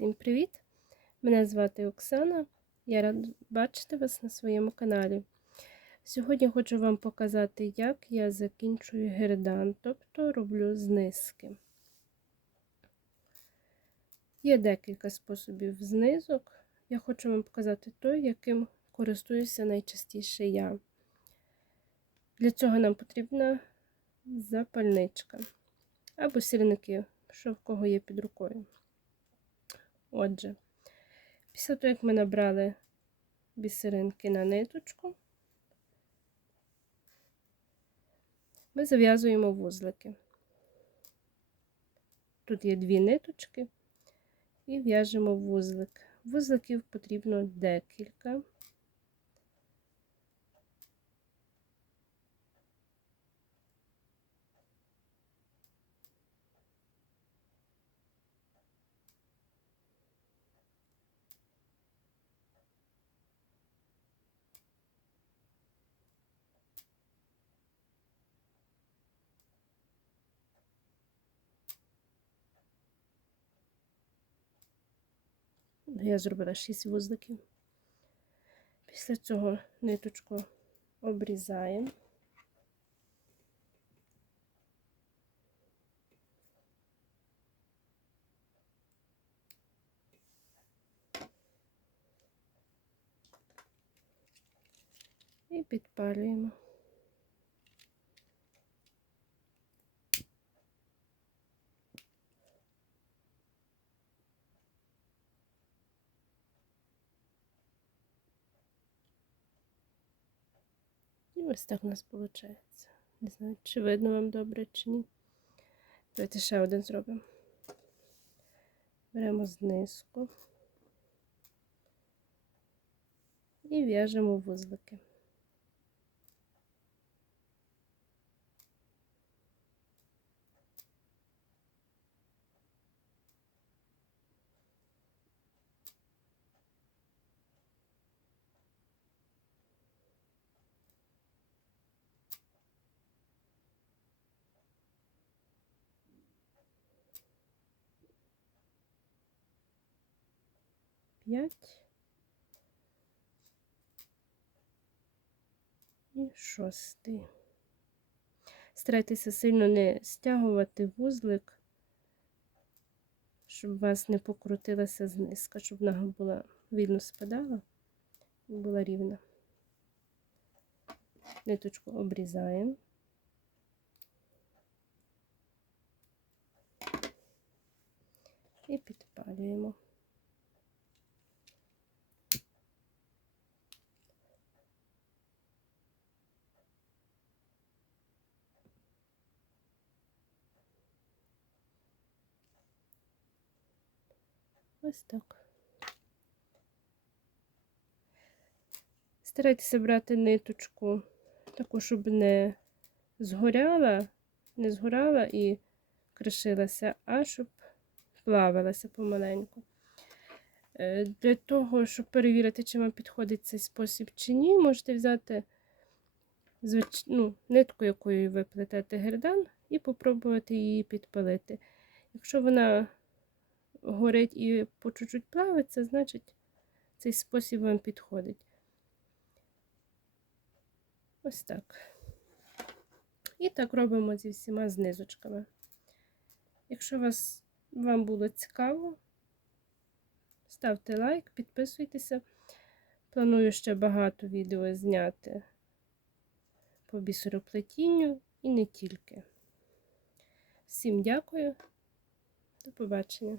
Всім привіт! Мене звати Оксана. Я рада бачити вас на своєму каналі. Сьогодні хочу вам показати, як я закінчую гердан, тобто роблю знизки. Є декілька способів знизок. Я хочу вам показати той, яким користуюся найчастіше я. Для цього нам потрібна запальничка або сірники, що в кого є під рукою. Отже, після того, як ми набрали бісеринки на ниточку, ми зав'язуємо вузлики. Тут є дві ниточки і в'яжемо вузлик. Вузликів потрібно декілька. Я зробила 6 вузликів. Після цього ниточку обрізаємо. І підпалюємо. Ось так у нас виходить. Не знаю, чи видно вам добре, чи ні. Давайте ще один зробимо. Беремо знизку і в'яжемо вузлики. П'ять і шостий. Старайтеся сильно не стягувати вузлик, щоб у вас не покрутилася знизка, щоб нога була вільно спадала і була рівна. Ниточку обрізаємо. І підпалюємо. Ось. Старайтеся брати ниточку, таку, щоб не згоряла, не згорала і кришилася, а щоб плавилася помаленьку. Е, для того, щоб перевірити, чи вам підходить цей спосіб чи ні, можете взяти звич... ну, нитку, якою ви плетете гердан, і попробувати її підпалити. Якщо вона горить і по чуть-чуть плавиться, значить цей спосіб вам підходить. Ось так. І так робимо зі всіма знизочками. Якщо вас, вам було цікаво, ставте лайк, підписуйтеся. Планую ще багато відео зняти по бісероплетінню і не тільки. Всім дякую, до побачення.